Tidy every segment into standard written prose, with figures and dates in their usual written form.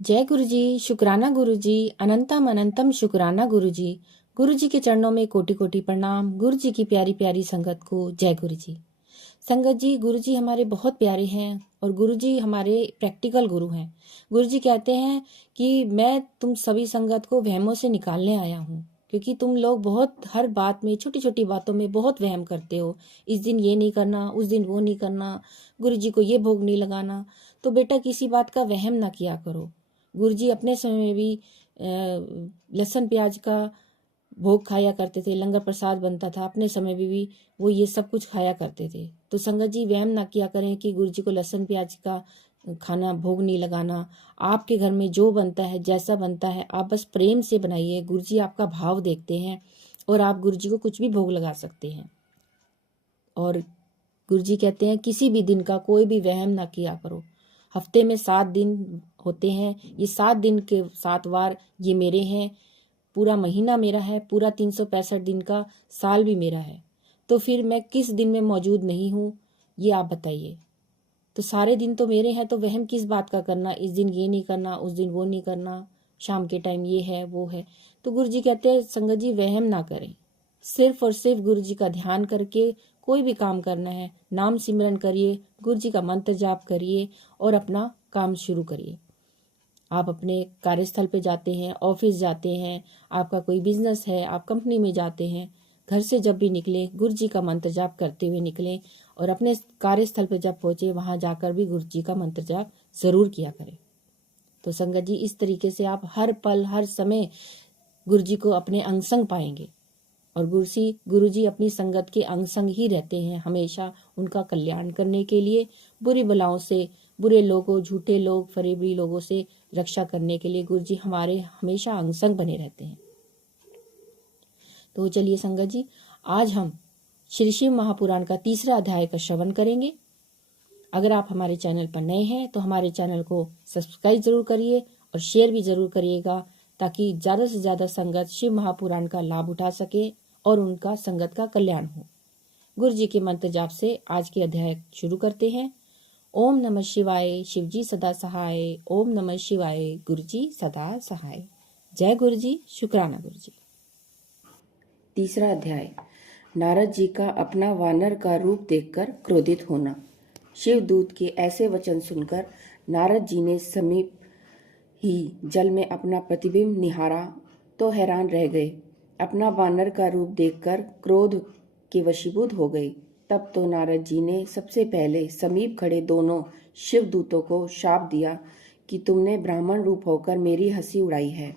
जय गुरु जी, शुक्राना गुरु जी, अनंतम अनंतम शुक्राना गुरु जी। गुरु जी के चरणों में कोटि कोटि प्रणाम। गुरु जी की प्यारी प्यारी संगत को जय गुरु जी। संगत जी, गुरु जी हमारे बहुत प्यारे हैं और गुरु जी हमारे प्रैक्टिकल गुरु हैं। गुरु जी कहते हैं कि मैं तुम सभी संगत को वहमों से निकालने आया हूँ, क्योंकि तुम लोग बहुत हर बात में, छोटी छोटी बातों में बहुत वहम करते हो। इस दिन ये नहीं करना, उस दिन वो नहीं करना, गुरु जी को ये भोग नहीं लगाना। तो बेटा, किसी बात का वहम ना किया करो। गुरु जी अपने समय में भी लहसुन प्याज का भोग खाया करते थे, लंगर प्रसाद बनता था, अपने समय में भी वो ये सब कुछ खाया करते थे। तो संगत जी, वहम ना किया करें कि गुरु जी को लहसुन प्याज का खाना भोग नहीं लगाना। आपके घर में जो बनता है, जैसा बनता है, आप बस प्रेम से बनाइए। गुरु जी आपका भाव देखते हैं और आप गुरु जी को कुछ भी भोग लगा सकते हैं। और गुरु जी कहते हैं किसी भी दिन का कोई भी वहम ना किया करो। हफ्ते में 7 दिन होते हैं, ये 7 दिन के 7 वार ये मेरे हैं, पूरा महीना मेरा है, पूरा 365 दिन का साल भी मेरा है। तो फिर मैं किस दिन में मौजूद नहीं हूँ, ये आप बताइए। तो सारे दिन तो मेरे हैं, तो वहम किस बात का करना, इस दिन ये नहीं करना, उस दिन वो नहीं करना, शाम के टाइम ये है वो है। तो गुरु जी कहते हैं संगत जी, वहम ना करें। सिर्फ और सिर्फ गुरु जी का ध्यान करके कोई भी काम करना है, नाम सिमरन करिए, गुरु जी का मंत्र जाप करिए और अपना काम शुरू करिए। आप अपने कार्यस्थल पे जाते हैं, ऑफिस जाते हैं, आपका कोई बिजनेस है, आप कंपनी में जाते हैं, घर से जब भी निकले गुरु जी का मंत्र जाप करते हुए निकलें। और अपने कार्यस्थल पे जब पहुंचे वहां जाकर भी गुरु जी का मंत्र जाप जरूर किया करें। तो संगत जी, इस तरीके से आप हर पल हर समय गुरु जी को अपने अंग संग पाएंगे। और गुरु जी अपनी संगत के अंग संग ही रहते हैं, हमेशा उनका कल्याण करने के लिए, बुरी बलाओं से, बुरे लोगों, झूठे लोग, फरेबी लोगों से रक्षा करने के लिए गुरु जी हमारे हमेशा अंग संग बने रहते हैं। तो चलिए संगत जी, आज हम श्री शिव महापुराण का 3रा अध्याय का श्रवण करेंगे। अगर आप हमारे चैनल पर नए हैं तो हमारे चैनल को सब्सक्राइब जरूर करिए और शेयर भी जरूर करिएगा, ताकि ज्यादा से ज्यादा संगत शिव महापुराण का लाभ उठा सके और उनका संगत का कल्याण हो। गुरु जी के मंत्र जाप से आज के अध्याय शुरू करते हैं। ओम नमः शिवाय, शिवजी सदा सहाय। ओम नमः शिवाय, गुरु जी सदा सहाय। जय गुरु जी, शुक्राना गुरु जी। 3रा अध्याय। नारद जी का अपना वानर का रूप देखकर क्रोधित होना। शिवदूत के ऐसे वचन सुनकर नारद जी ने समीप ही जल में अपना प्रतिबिंब निहारा तो हैरान रह गए। अपना वानर का रूप देखकर क्रोध के वशीभूत हो गए। तब तो नारद जी ने सबसे पहले समीप खड़े दोनों शिवदूतों को शाप दिया कि तुमने ब्राह्मण रूप होकर मेरी हंसी उड़ाई है।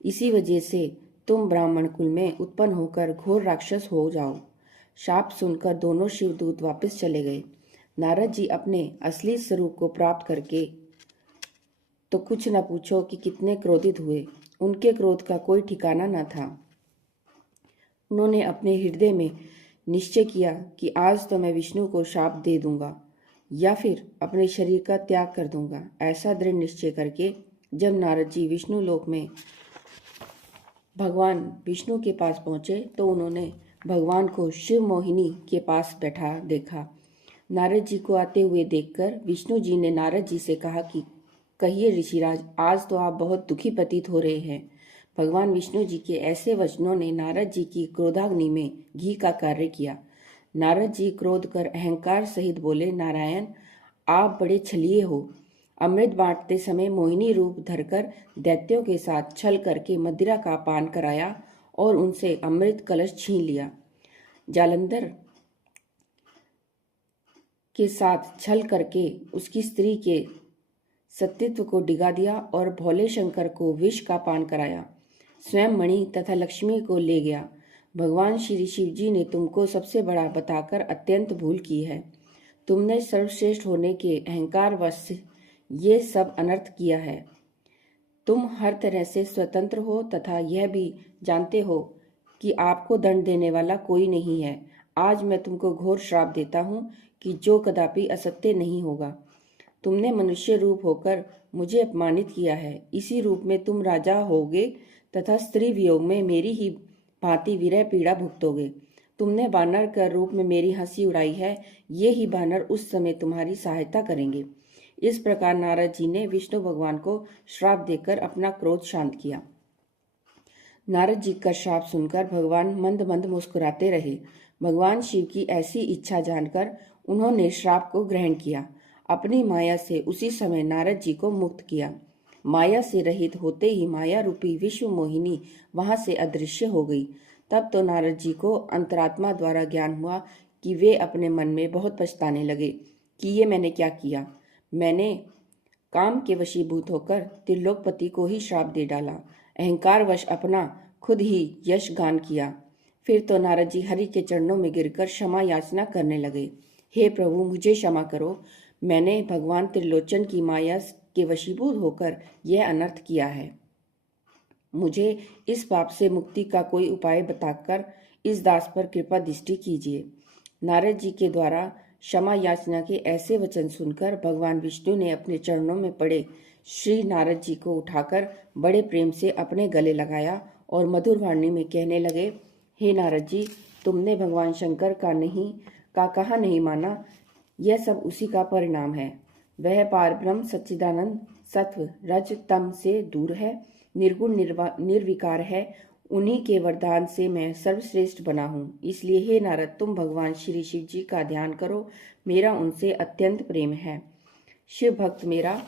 इसी वजह से तुम ब्राह्मण कुल में उत्पन्न होकर घोर राक्षस हो जाओ। शाप सुनकर दोनों शिवदूत वापस चले गए। नारद जी अपने असली स्वरूप को प्राप्त करके तो कुछ न पूछो कि कितने क्रोधित हुए। उनके क्रोध का कोई ठिकाना न था। उन्होंने अपने हृदय में निश्चय किया कि आज तो मैं विष्णु को शाप दे दूंगा या फिर अपने शरीर का त्याग कर दूंगा। ऐसा दृढ़ निश्चय करके जब नारद जी विष्णु लोक में भगवान विष्णु के पास पहुंचे तो उन्होंने भगवान को शिव मोहिनी के पास बैठा देखा। नारद जी को आते हुए देखकर विष्णु जी ने नारद जी से कहा कि कहिए ऋषिराज, आज तो आप बहुत दुखी प्रतीत हो रहे हैं। भगवान विष्णु जी के ऐसे वचनों ने नारद जी की क्रोधाग्नि में घी का कार्य किया। नारद जी क्रोध कर अहंकार सहित बोले, नारायण, आप बड़े छलिए हो। अमृत बांटते समय मोहिनी रूप धरकर दैत्यों के साथ छल करके मदिरा का पान कराया और उनसे अमृत कलश छीन लिया। जालंधर के साथ छल करके उसकी स्त्री के सतीत्व को डिगा दिया और भोले शंकर को विष का पान कराया। स्वयं मणि तथा लक्ष्मी को ले गया। भगवान श्री शिव जी ने तुमको सबसे बड़ा बताकर अत्यंत भूल की है। तुमने सर्वश्रेष्ठ होने के अहंकार वश ये सब अनर्थ किया है। तुम हर तरह से स्वतंत्र हो तथा यह भी जानते हो कि आपको दंड देने वाला कोई नहीं है। आज मैं तुमको घोर श्राप देता हूँ कि जो कदापि असत्य नहीं होगा। तुमने मनुष्य रूप होकर मुझे अपमानित किया है। इसी रूप में तुम राजा होगे तथा स्त्री वियोग में मेरी ही भांति विरह पीड़ा भुगतोगे। तुमने बानर का रूप में मेरी हंसी उड़ाई है। ये ही बानर उस समय तुम्हारी सहायता करेंगे। इस प्रकार नारद जी ने विष्णु भगवान को श्राप देकर अपना क्रोध शांत किया। नारद जी का श्राप सुनकर भगवान मंद मंद मुस्कुराते रहे। भगवान शिव की ऐसी इच्छा जानकर उन्होंने श्राप को ग्रहण किया। अपनी माया से उसी समय नारद जी को मुक्त किया। माया से रहित होते ही माया रूपी विश्व मोहिनी वहां से अदृश्य हो गई। तब तो नारद जी को अंतरात्मा द्वारा ज्ञान हुआ कि वे अपने मन में बहुत पछताने लगे कि ये मैंने क्या किया। मैंने काम के वशीभूत होकर त्रिलोकपति को ही श्राप दे डाला। अहंकारवश अपना खुद ही यश गान किया। फिर तो नारद जी हरि के चरणों में गिरकर क्षमा याचना करने लगे। हे प्रभु, मुझे क्षमा करो। मैंने भगवान त्रिलोचन की माया के वशीभूत होकर यह अनर्थ किया है। मुझे इस पाप से मुक्ति का कोई उपाय बताकर इस दास पर कृपा दृष्टि कीजिए। नारद जी के द्वारा क्षमा याचना के ऐसे वचन सुनकर भगवान विष्णु ने अपने चरणों में पड़े श्री नारद जी को उठाकर बड़े प्रेम से अपने गले लगाया और मधुर वाणी में कहने लगे, हे नारद जी, तुमने भगवान शंकर का कहा नहीं माना। यह सब उसी का परिणाम है। वह पारब्रह्म सच्चिदानंद सत्व रज तम से दूर है, निर्गुण निर्विकार है। उन्हीं के वरदान से मैं सर्वश्रेष्ठ बना हूँ। इसलिए हे नारद, तुम भगवान श्री शिव जी का ध्यान करो। मेरा उनसे अत्यंत प्रेम है। शिव भक्त मेरा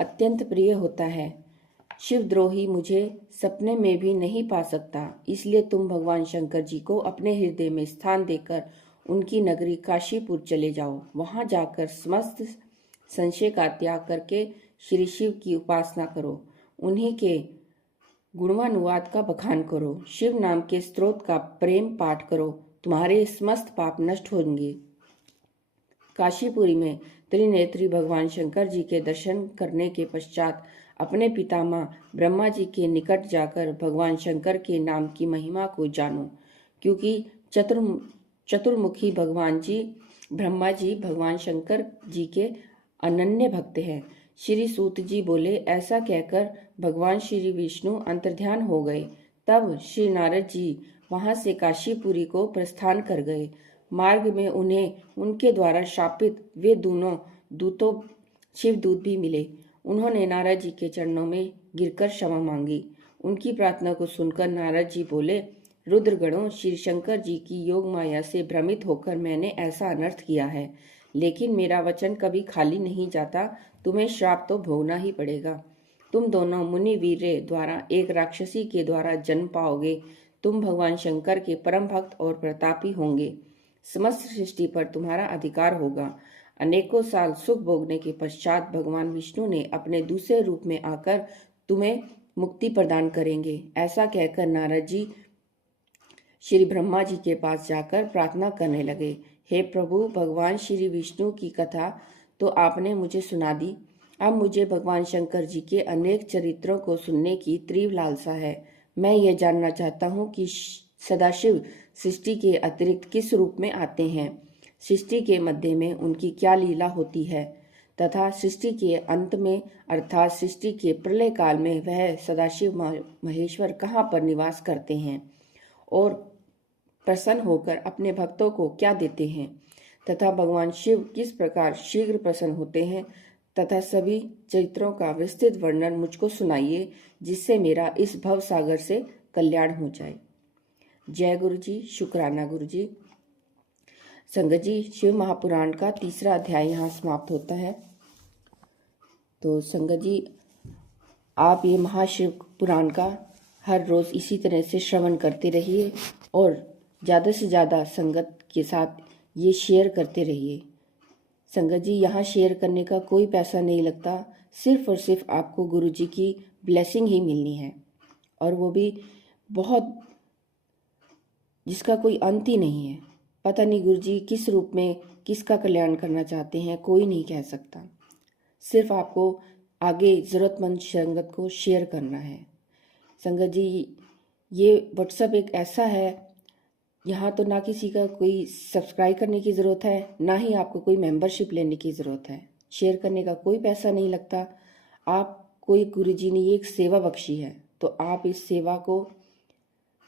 अत्यंत प्रिय होता है। शिवद्रोही मुझे सपने में भी नहीं पा सकता। इसलिए तुम भगवान शंकर जी को अपने हृदय में स्थान देकर उनकी नगरी काशीपुर चले जाओ। वहां जाकर समस्त संशय का त्याग करके श्री शिव की उपासना करो। उन्हीं के गुणवानुवाद का बखान करो। शिव नाम के स्तोत्र का प्रेम पाठ करो। तुम्हारे समस्त पाप नष्ट होंगे। काशीपुरी में त्रिनेत्री भगवान शंकर जी के दर्शन करने के पश्चात अपने पितामह ब्रह्मा जी के निकट जाकर भगवान शंकर के नाम की महिमा को जानो, क्योंकि चतुर्मुखी भगवान जी ब्रह्मा जी भगवान शंकर जी के अनन्य भक्त हैं। श्री सूत जी बोले, ऐसा कहकर भगवान श्री विष्णु अंतर्ध्यान हो गए। तब श्री नारद जी वहां से काशीपुरी को प्रस्थान कर गए। मार्ग में उन्हें उनके द्वारा शापित वे दोनों दूतों शिवदूत भी मिले। उन्होंने नारद जी के चरणों में गिरकर क्षमा मांगी। उनकी प्रार्थना को सुनकर नारद जी बोले, रुद्रगणों, श्री शंकर जी की योग माया से भ्रमित होकर मैंने ऐसा अनर्थ किया है, लेकिन मेरा वचन कभी खाली नहीं जाता। तुम्हें श्राप तो भोगना ही पड़ेगा। तुम दोनों मुनि वीर्य द्वारा एक राक्षसी के द्वारा जन्म पाओगे। तुम भगवान शंकर के परम भक्त और प्रतापी होंगे। समस्त सृष्टि पर तुम्हारा अधिकार होगा। अनेकों साल सुख भोगने के पश्चात भगवान विष्णु ने अपने दूसरे रूप में आकर तुम्हें मुक्ति प्रदान करेंगे। ऐसा कहकर नारद जी श्री ब्रह्मा जी के पास जाकर प्रार्थना करने लगे, हे प्रभु, भगवान श्री विष्णु की कथा तो आपने मुझे सुना दी। अब मुझे भगवान शंकर जी के अनेक चरित्रों को सुनने की तीव्र लालसा है। मैं यह जानना चाहता हूँ कि सदाशिव सृष्टि के अतिरिक्त किस रूप में आते हैं, सृष्टि के मध्य में उनकी क्या लीला होती है, तथा सृष्टि के अंत में अर्थात सृष्टि के प्रलय काल में वह सदाशिव महेश्वर कहाँ पर निवास करते हैं और प्रसन्न होकर अपने भक्तों को क्या देते हैं, तथा भगवान शिव किस प्रकार शीघ्र प्रसन्न होते हैं, तथा सभी चरित्रों का विस्तृत वर्णन मुझको सुनाइए, जिससे मेरा इस भव सागर से कल्याण हो जाए। जय गुरु जी। शुक्राना गुरु जी। संगत जी, शिव महापुराण का तीसरा अध्याय यहाँ समाप्त होता है। तो संगत जी, आप ये महाशिव पुराण का हर रोज इसी तरह से श्रवण करते रहिए और ज़्यादा से ज़्यादा संगत के साथ ये शेयर करते रहिए। संगत जी, यहाँ शेयर करने का कोई पैसा नहीं लगता, सिर्फ और सिर्फ आपको गुरु जी की ब्लेसिंग ही मिलनी है, और वो भी बहुत, जिसका कोई अंत ही नहीं है। पता नहीं गुरु जी किस रूप में किसका कल्याण करना चाहते हैं, कोई नहीं कह सकता। सिर्फ आपको आगे ज़रूरतमंद संगत को शेयर करना है। संगत जी, ये व्हाट्सएप एक ऐसा है, यहाँ तो ना किसी का कोई सब्सक्राइब करने की ज़रूरत है, ना ही आपको कोई मेंबरशिप लेने की ज़रूरत है। शेयर करने का कोई पैसा नहीं लगता। आप कोई गुरु जी ने ये एक सेवा बख्शी है, तो आप इस सेवा को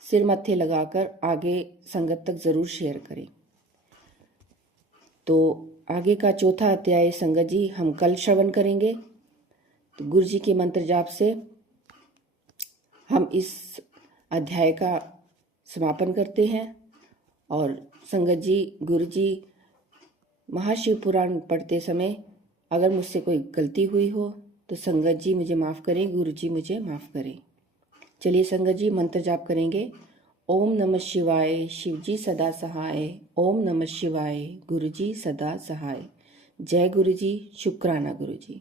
सिर मत्थे लगाकर आगे संगत तक ज़रूर शेयर करें। तो आगे का चौथा अध्याय संगत जी हम कल श्रवण करेंगे। तो गुरु जी के मंत्र जाप से हम इस अध्याय का समापन करते हैं। और संगत जी, गुरु जी, महाशिव पुराण पढ़ते समय अगर मुझसे कोई गलती हुई हो तो संगत जी मुझे माफ़ करें, गुरु जी मुझे माफ़ करें। चलिए संगत जी मंत्र जाप करेंगे। ओम नमः शिवाय, शिव जी सदा सहाय। ओम नमः शिवाय, गुरु जी सदा सहाय। जय गुरु जी, शुक्राना गुरु जी।